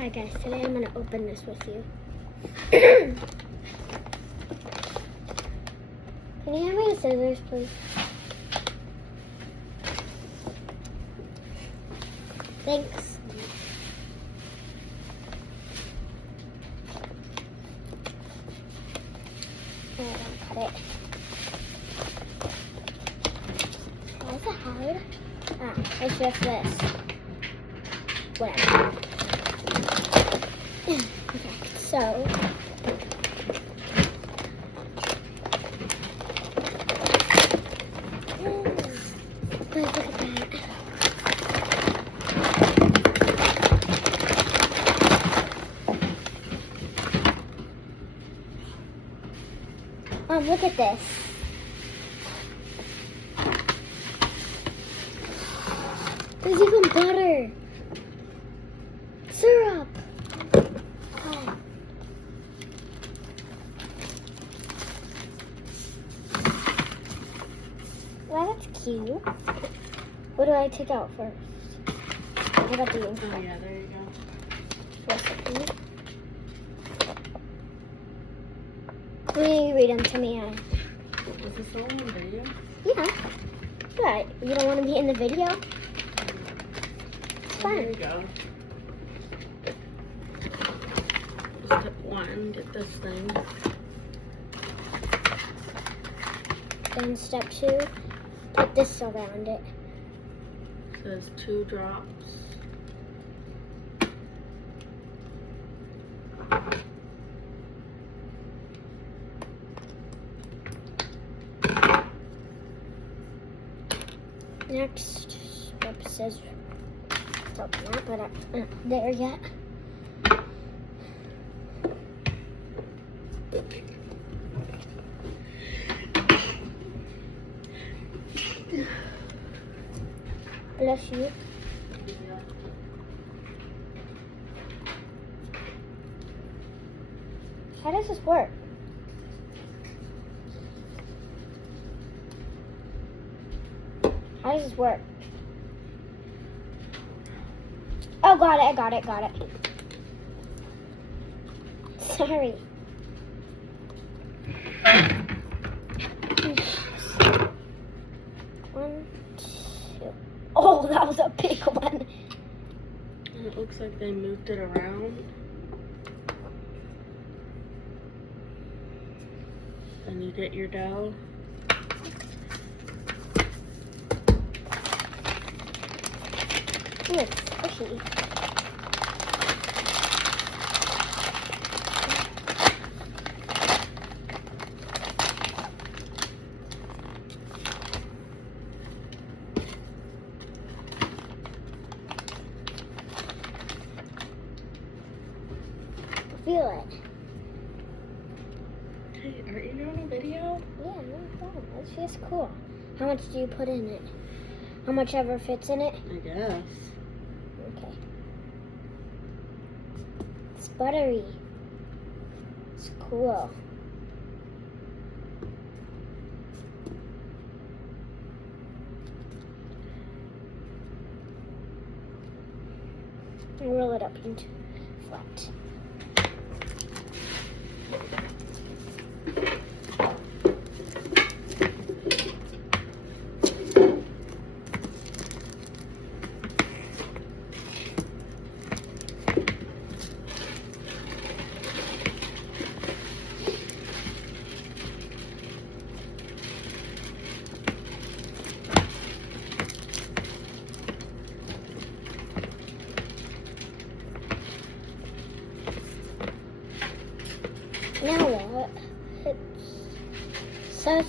Hi guys, today I'm going to open this with you. Can you hand me the scissors, please? Thanks. Cut it. Why is it hard? Ah, it's just this. Whatever. Okay, so guys, look at that. Look at this. There's even butter. Syrup. Oh. Well, that's cute. What do I take out first? What about the inside? Oh yeah, there you go. Recipe. Will you read them to me? Is this all in the video? Yeah. What? You don't want to be in the video? It's Oh, there fun. you go. Step 1, get this thing. Then step 2, put this around it. It says 2 drops. Next step says, not there yet. Bless you. How does this work? How does this work? Oh, got it. Sorry. One, two. Oh, that was a big one. And it looks like they moved it around. Then you get your dough. Ooh, it's squishy. Feel it. Hey, are you doing a video? Yeah, no problem. It's just cool. How much do you put in it? How much ever fits in it? I guess. Okay. It's buttery. It's cool. And roll it up into flat. Now what? It says,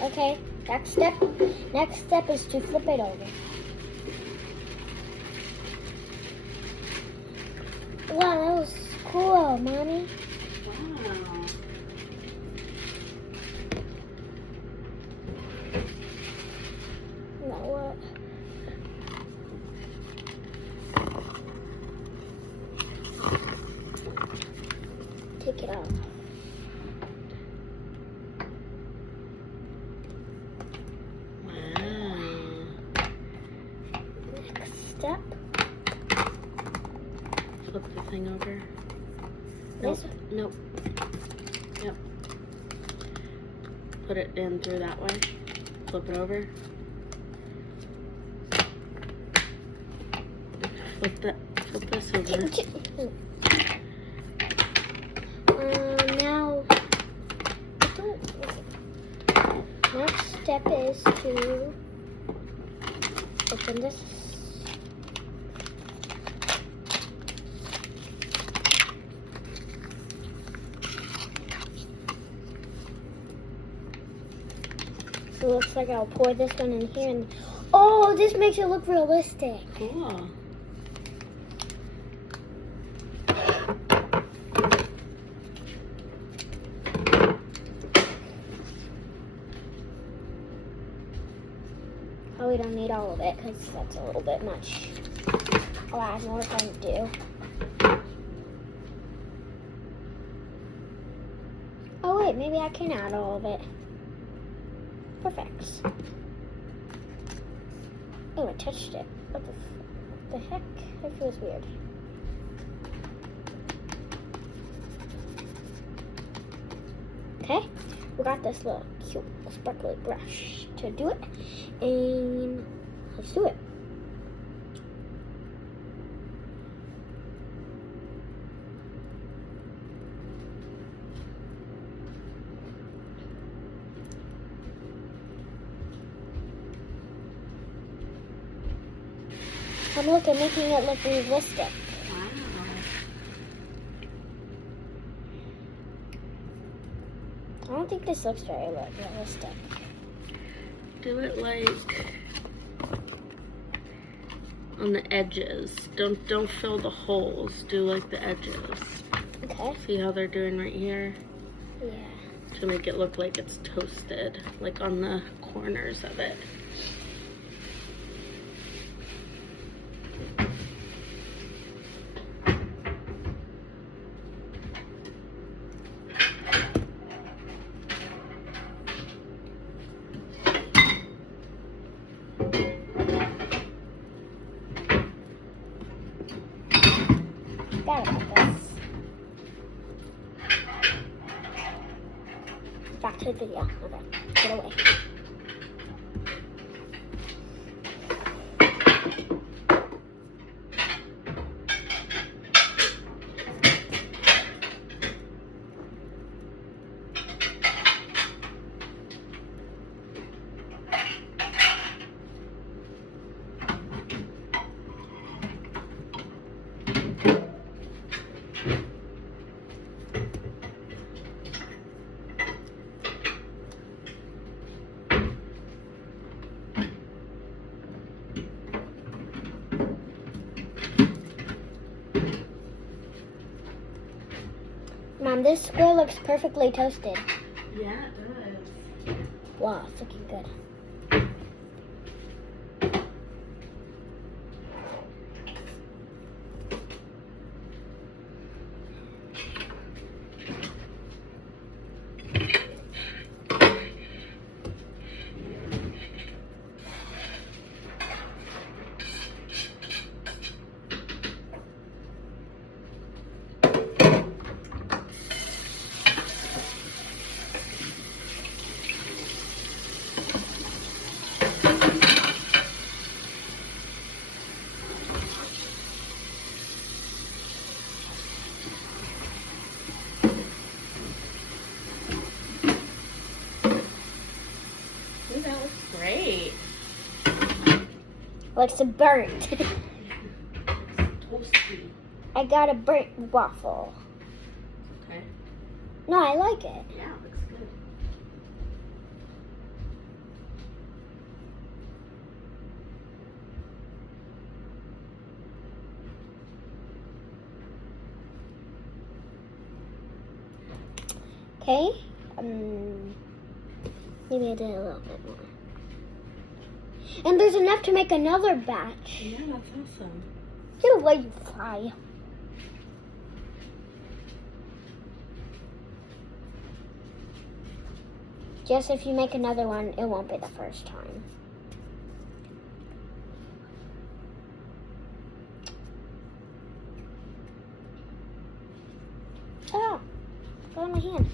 okay. Next step is to flip it over. Wow, that was cool, Mommy. Wow. Now what? Take it off. Wow. Next step Flip the thing over. This? Nope. Yep. Put it in through that way. Flip it over. Flip this over. Now, next step is to open this. So it looks like I'll pour this one in here, and oh, this makes it look realistic. Cool. Probably don't need all of it because that's a little bit much. I'll add more if I do. Oh wait, maybe I can add all of it. Perfect. Oh, I touched it. What the heck? That feels weird. Okay, we got this little cute sparkly brush to do it, and let's do it. And look, I'm making it look realistic. Wow. I don't think this looks very realistic. Do it like on the edges. Don't fill the holes. Do like the edges. Okay. See how they're doing right here? Yeah. To make it look like it's toasted, like on the corners of it. Got it, this. Back to the video. Okay, get away. Mom, this square looks perfectly toasted. Yeah, it does. Wow, it's looking good. Ooh, that looks great. Looks burnt. Toasty. I got a burnt waffle. Okay. No, I like it. Yeah, it looks good. Okay. Maybe I did a little bit more. And there's enough to make another batch. Yeah, that's awesome. Get away, you fly. Just if you make another one, it won't be the first time. on my hand.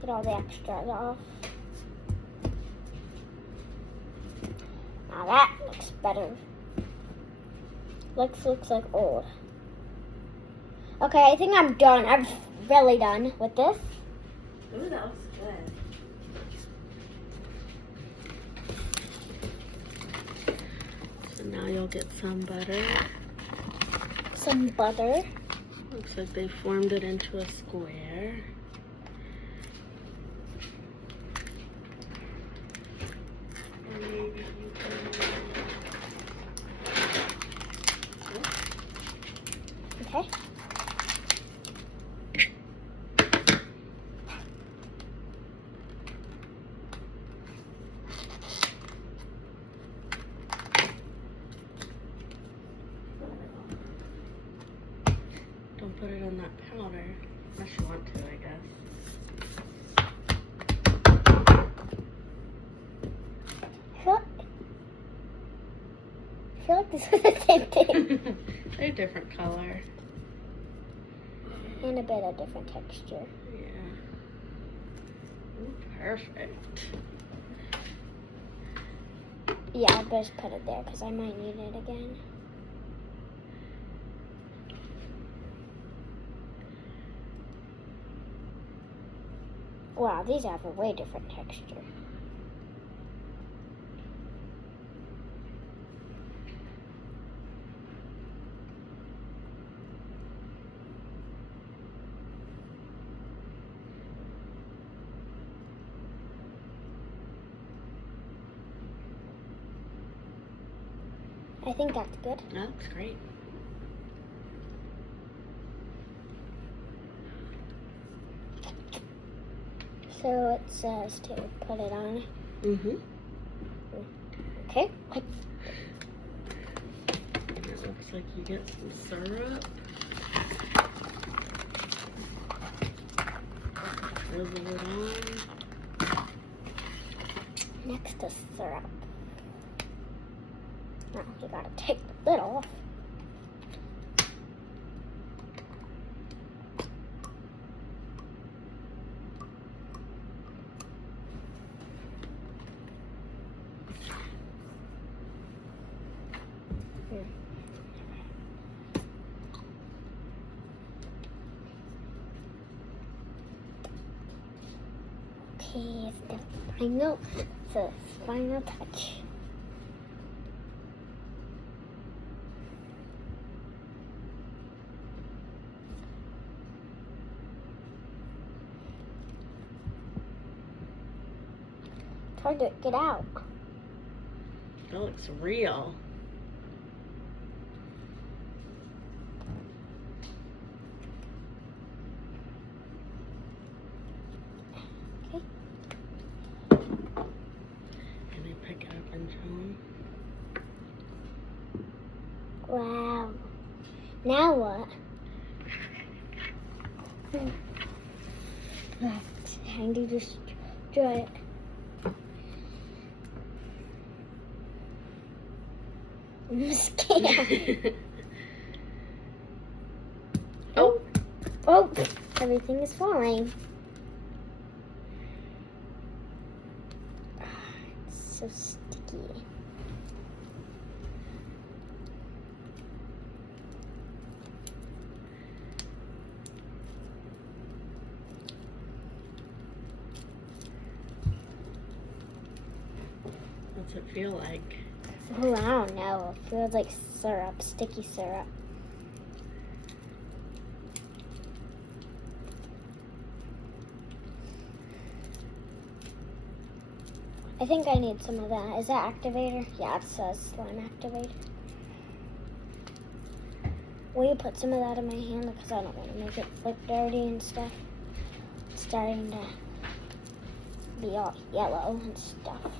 Get all the extras off. Now that looks better. Looks like old. Okay, I think I'm done. I'm really done with this. Ooh, that looks good. So now you'll get some butter. Some butter. Looks like they formed it into a square. Okay. Don't put it on that powder, unless you want to, I guess. I feel like this is the same thing. They're a different color. And a bit of different texture. Yeah. Ooh, perfect. Yeah, I'll just put it there because I might need it again. Wow, these have a way different texture. I think that's good. That looks great. So it says to put it on. Mm-hmm. Okay. It looks like you get some syrup. Drizzle it on. Next is syrup. Now you gotta take the lid off. Okay, it's the final touch. It's hard to get out. That looks real. Okay. Can I pick it up and show 'em? Wow. Now what? Time to destroy it. I'm scared. Oh. Oh, everything is falling. It's so sticky. What's it feel like? Oh, I don't know. It feels like syrup, sticky syrup. I think I need some of that. Is that activator? Yeah, it says slime activator. Will you put some of that in my hand because I don't want to make it look dirty and stuff. It's starting to be all yellow and stuff.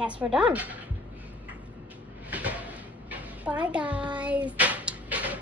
guess we're done. Bye, guys.